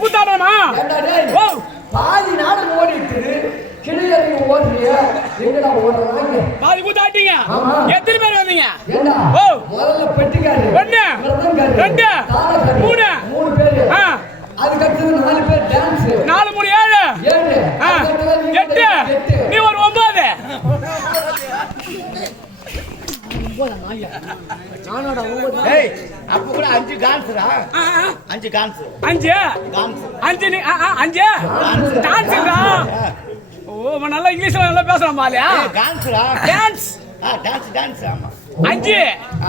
கூத்தாடமா பாதி நாடகம் ஓடிட்டு கிளியறிவு ஓடுறிய எங்கடா ஓடுறாங்க பாதி கூத்தாட்டீங்க எத்தனை பேர் வந்தீங்க முதல்ல பெட்டிக்காரு ஒண்ணு ரெண்டு மூணு பேரு அதுக்கடுத்து 4 பேர் டான்ஸ் 4 3 7 8 நீ ஒரு 9 அப்ப கூட 5 கான்ஸ்ரா 5 கான்ஸ் 5 நீ 5 டான்ஸ்டா ஓ நல்லா இங்கிலீஷ்ல நல்லா பேசலாம் பாலியா கான்ஸ்ரா டான்ஸ் டான்ஸ் ஆமா 5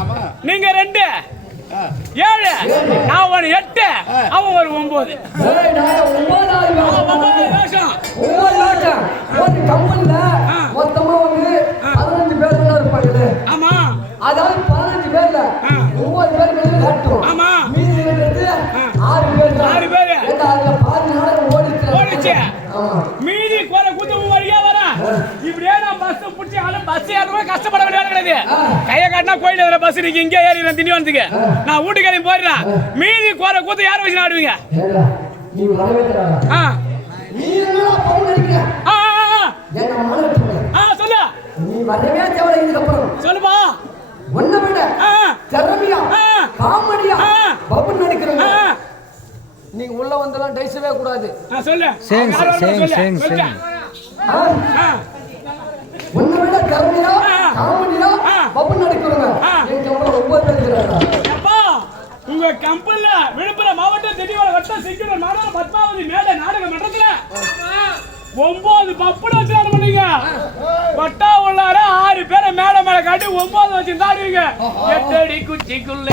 ஆமா நீங்க 2 7 நான் ஒரு 8 அவன் ஒரு 9 ஒரு கம்பெனில மொத்தமா வந்து 15 பேர் இருப்பாங்க. ஆமா அதாவது 15 பேர்ல 9 பேர் வெளியே காட்டும். ஆமா மீதி இருக்கிறது 6 பேர் அதுல பாதி நாடகம் ஓடிச்சு. மீதி கோர கூத்தம் வழியா வர இப்படியே நான் பஸ் புடிச்சு பஸ் ஏறவே கஷ்டப்பட வேண்டிய வேலை கிடையாது. கைய காட்டினா கோயில் ஏற பஸ் நீங்க இங்கே ஏறிறேன் திண்டிவனத்துக்கு நான் வீட்டுக்கு கிளம்பி போயிடுறேன். மீதி கோர கூத்தம் யாரை வச்சு ஆடுவீங்க? நீ வரவே தராத. நீ என்ன பவுன் அடிக்கிற? என்ன மானே சொல்லு. நீ வரவே தேவல இதுக்கு அப்புறம். சொல்லுப்பா. ஒண்ணு விட திறமையா காமெடியா பவுன் நடிக்கிறீங்க. நீங்க உள்ள வந்தெல்லாம் டைசவே கூடாது. சொல்லு. சேம் ஒண்ணு விட திறமையா காமெடியா பவுன் நடிக்கிறீங்க. நீங்க அப்புறம் 9 பேர் இருக்கறாங்க. அப்பா உங்க கம்பெனில விழுப்புரம் மாவட்டம் திண்டிவனம் வட்டம் சிங்கனூர் நாடக பத்மாவதி மேடை நாடக மன்றத்துல 9 பப்புட வச்சு ஆட பண்ணீங்க. பட்டா உள்ளார 6 பேரை மேடை மேல காட்டி 9 வச்சு தாடுவீங்க. 8 அடி குச்சிக்குள்ள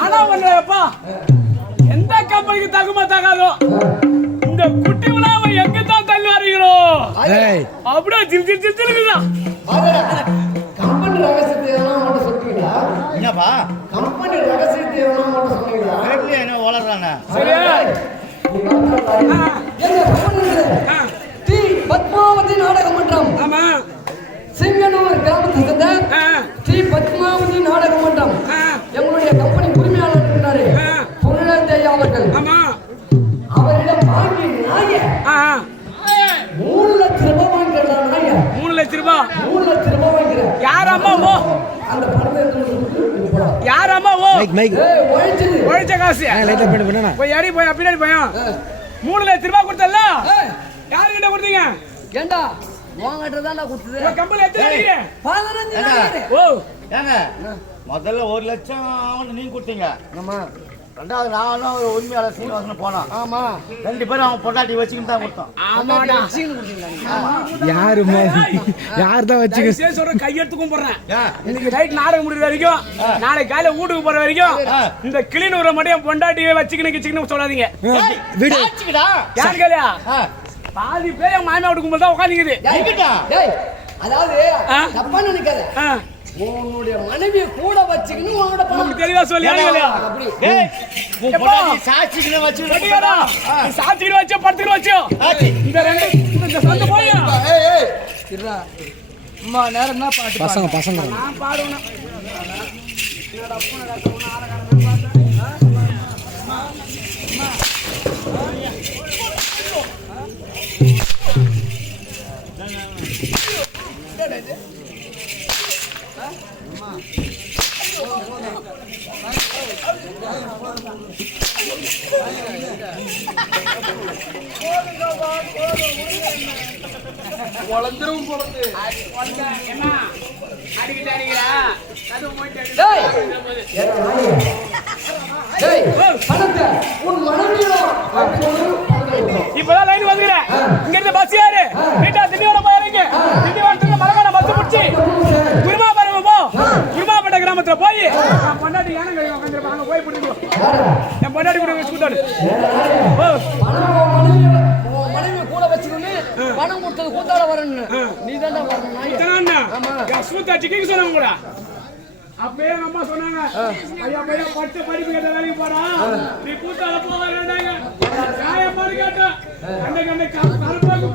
ஆனா ஒண்ணுப்பா எந்த கம்பெனிக்கு தகுமா தகாதோ இந்த குட்டி விழாவை எங்கத்தான் தள்ளி வரீங்களோ அப்படியே ஜில்லுதா. கம்பெனி ரகசியத்தை எல்லாம் மட்டும் சொல்றீங்களா? என்னப்பா கம்பெனி ரகசியத்தை எல்லாம் மட்டும் சொல்றீங்களா? கேட்கல என்ன ஓலறானே சரியா? டி பத்மாவதி நாடக மன்றம். ஆமா சிங்கனூர் கிராமத்தை சேர்ந்த டி பத்மாவதி நாடக மன்றம். எங்களுடைய கம்பெனி உரிமையாளர் இருக்கிறாரு புருஷோத்தயா அவர்கள். ஆமா அவரிடம் வாங்கி நாய 3 லட்சம் ரூபாய் வாங்கிக்கிறார். நாய 3 லட்சம் ரூபாய் 3 லட்சம் ரூபாய் வாங்கிக்கிறார். யார் அம்மா ஓ அந்த பணத்தை யார் அம்மா ஓ ஒழிச்சது காசு போய் அடி போய் பின்னாடி போய் 3 லட்சம் ரூபாய் கொடுத்தல யாருக்கிட்ட கொடுத்தீங்க? ஏண்டா வாங்கிட்டு தான் கொடுத்தது. கம்பெனி எத்தனை அடிக்கிறீங்க? 15. ஓ ஏங்க முதல்ல 1 லட்சம் அவன் நீங்க கொடுத்தீங்க. ஆமா. ரெண்டாவது நானும் ஒரு உரிமையாளர் சீனிவாசன் போனோம். ஆமா 2 பேரும் அவன் பொண்டாட்டி வச்சுக்கிட்டு தான் கொடுத்தோம். ஆமாடா யார் தான் வச்சுக்க சொல்ற கையெடுத்து கும்பிடுறேன். இன்னைக்கு நைட் நாடகம் முடிற வரைக்கும் நாளைக்கு காலையில வீட்டுக்கு போற வரைக்கும் இந்த கிளிநூரை மட்டும் பொண்டாட்டியை வச்சுக்கணும் சொல்லாதீங்க. யாரு கேளியா பாதி பேர் என் மாமியா வீட்டுக்கு போது தான் உட்காந்துக்குது. அதாவது தப்பா நினைக்காத. உன்னுடைய மனைவியை கூட வச்சுக்கணும். உன்னோட பணம் தெளிவா சொல்லி சாட்சிக்கு வச்சு சாத்திட்டு வச்சோ படுத்துட்டு வச்சோ இந்த ரெண்டு போய் அம்மா நேரம் தான் பாட்டு பசங்க நான் பாடுவேன். வளர்ந்துரும் பொழுது என்ன அடிக்கிட்டு அடிக்கிறா அது பணத்தை உன் மனைவியோ இப்பதான் லைன் வந்துக்கிறேன். இங்க இருந்து பஸ் ஏறு வீட்டா திண்டிவனம் போயிருங்க. திண்டிவனத்துல மலகான பஸ் பிடிச்சி குருமாபுரம் போ. குருமாபேட்டை கிராமத்துல போய் நான் பொண்டாட்டி யானை கை உட்காந்துருப்பாங்க போய் பிடிக்கும். என் பொண்டாட்டி கூட வச்சு கொடுத்தாரு. மனைவி கூட வச்சுக்கொண்டு பணம் கொடுத்தது கூத்தாட வரணும். நீ தான் வரணும். சூத்தாச்சிக்கு சொன்னாங்க கூட அப்பயே அம்மா சொன்னாங்க ஐயா பையன் படிச்ச படிப்பு கேட்ட வேலைக்கு போறா நீ கூத்தாட போக வேண்டாங்க நியாயமா கேட்டேன். கண்ட கருப்பாக்கு